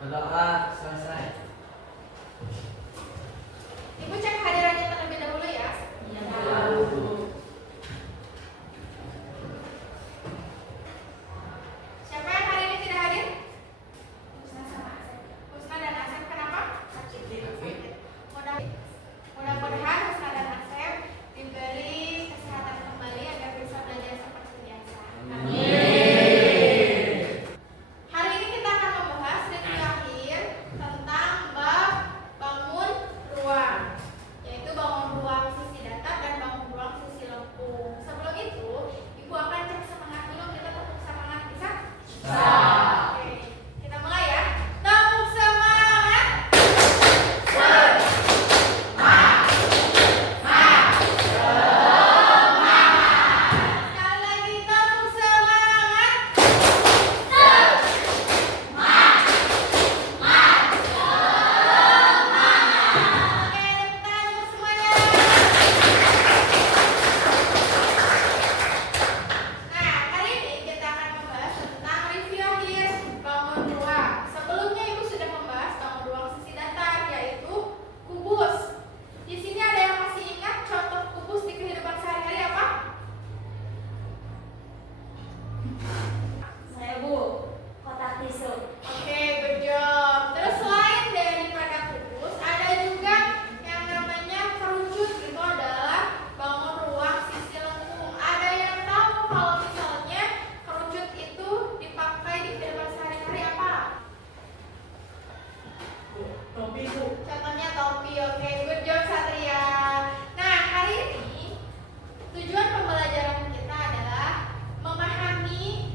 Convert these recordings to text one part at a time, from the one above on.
Berdoa selesai. Ibu cek hadirannya terlebih dahulu ya. Siapa yang hari ini tidak hadir? Husna sama Asep. Husna dan Asep kenapa? Sakit. Mudah-mudahan Husna dan Asep diberi kesehatan kembali agar bisa belajar seperti biasa. Hari ini kita akan membahas review akhir tentang bab bangun ruang, yaitu bangun ruang sisi datar dan bangun ruang sisi lengkung. Sebelum itu, Ibu akan cek semangat dulu, kita tepuk semangat bisa? Oke, kita mulai ya. Tepuk semangat. Sekali lagi tepuk semangat. Oke, tepuk tangan untuk semuanya. Nah, hari ini kita akan membahas tentang review akhir bangun ruang. Sebelumnya Ibu sudah membahas bangun ruang sisi datar, yaitu kubus. Di sini ada yang masih ingat contoh kubus di kehidupan sehari-hari apa? Saya Bu, kotak tisu. Oke, good job. Terus selain daripada kubus, ada juga yang namanya kerucut. Itu adalah bangun ruang sisi lengkung. Ada yang tahu kalau misalnya kerucut itu dipakai di kehidupan sehari-hari apa? Topi Bu. Contohnya topi. Oke, good job Satria. Nah, hari ini tujuan pembelajaran kita adalah memahami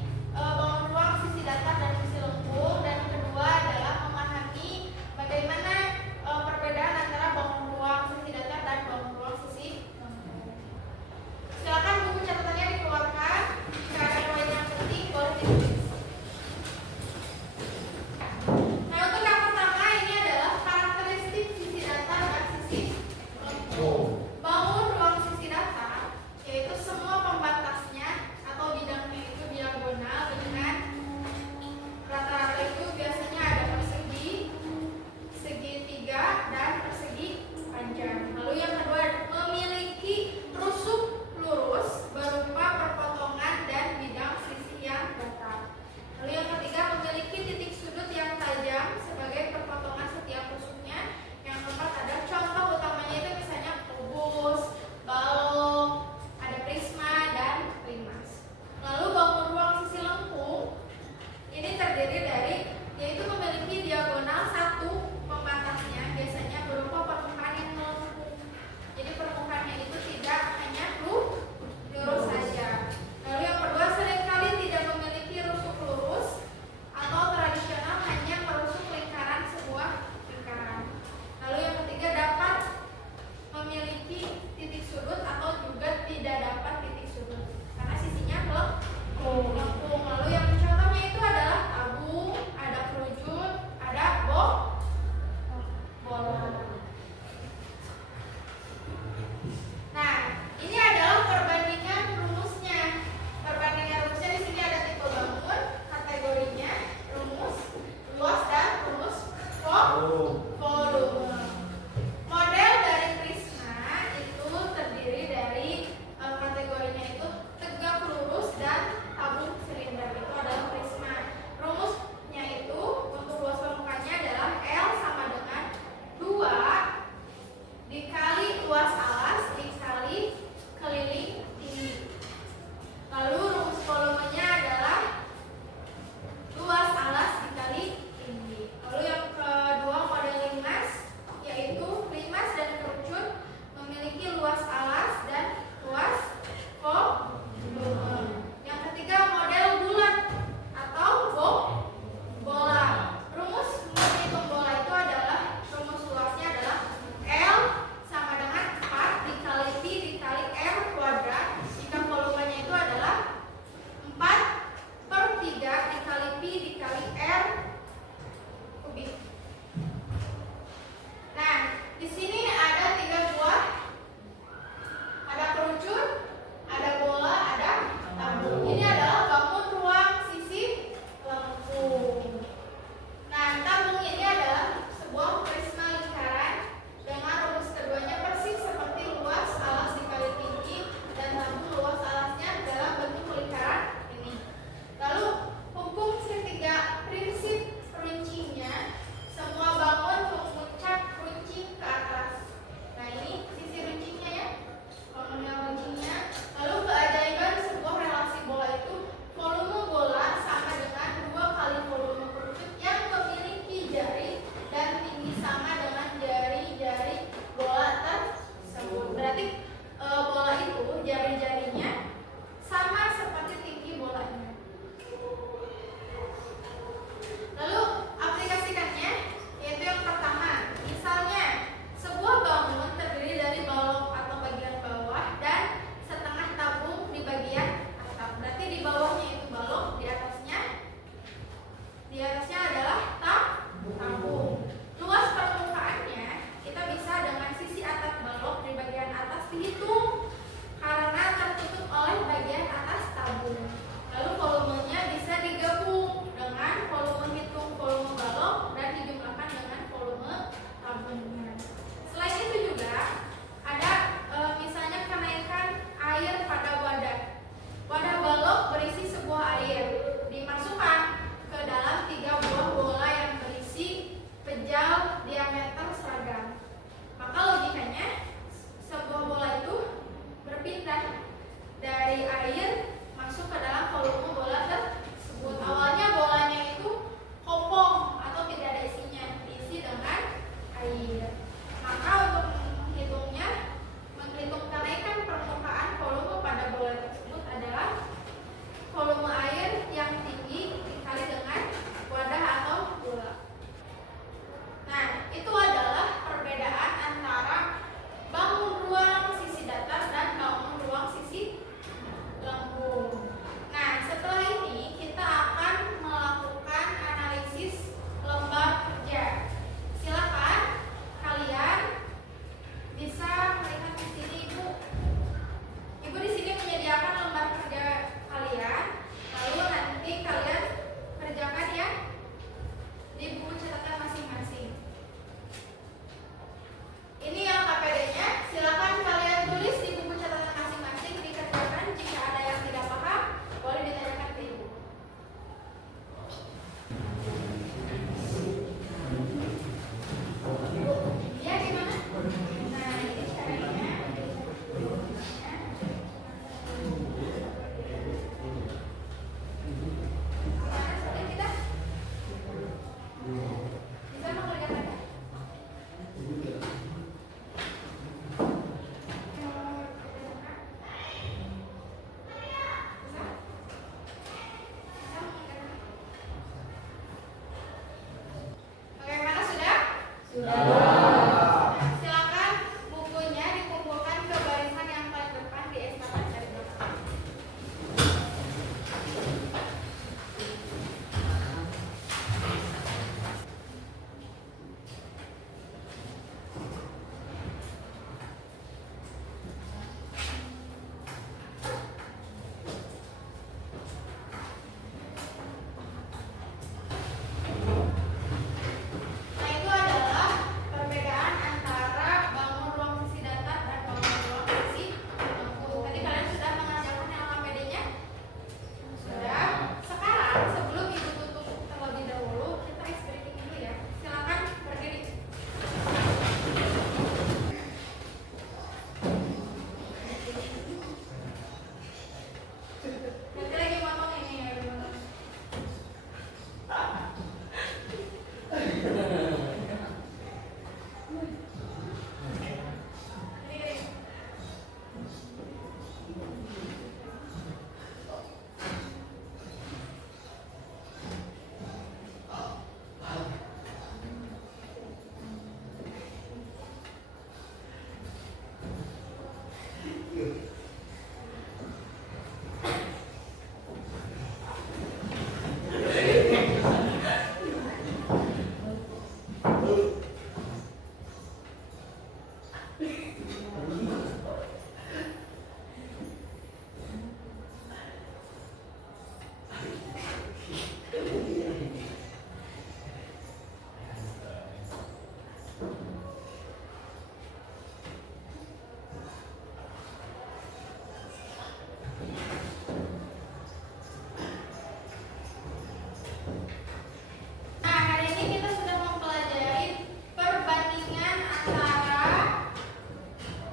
Nah, hari ini kita sudah mempelajari perbandingan antara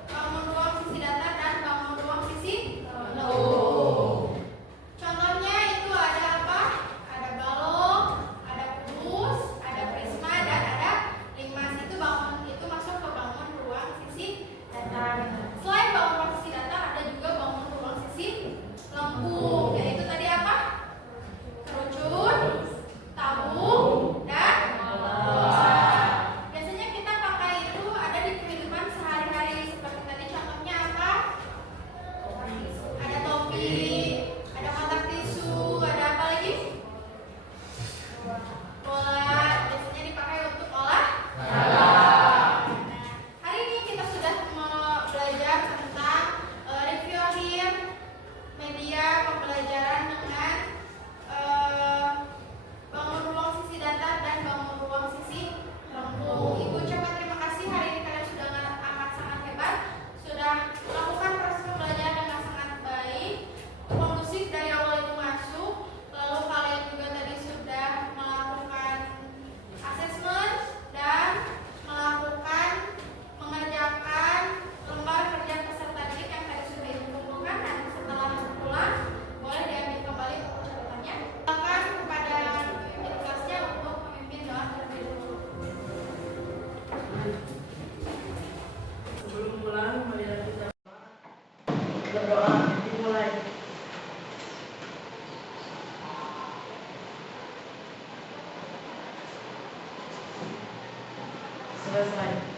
bangun ruang sisi datar dan bangun ruang sisi lembut. Contohnya itu ada apa? Ada balok, ada kubus, ada prisma, dan ada limas. Itu masuk ke bangun ruang sisi datar. Selain bangun ruang sisi datar, ada juga bangun ruang sisi lengkung. Yaitu tadi apa? Kerucut, tabung, dan bola. Biasanya kita pakai itu ada di kehidupan sehari-hari. Seperti tadi contohnya apa? Ada topi, ada kotak tisu, ada apa lagi? Bola. Biasanya dipakai untuk olahraga. Nah, hari ini kita sudah belajar tentang review akhir media pembelajaran dengan bangun ruang sisi datar dan bangun ruang sisi lengkung. Ibu ucapkan terima kasih, hari ini kalian sudah amat sangat hebat, sudah melakukan proses pembelajaran dengan sangat baik, kondusif dari awal itu masuk. Lalu kalian juga tadi sudah melakukan asesmen dan mengerjakan lembar kerja peserta didik yang tadi sudah ibu kumpulkan, dan setelah pulang boleh diambil kembali buku catatannya. Silakan kepada pemimpin kelasnya untuk memimpin doa terlebih dahulu. Sebelum pulang, marilah kita berdoa. Dimulai. Selesai.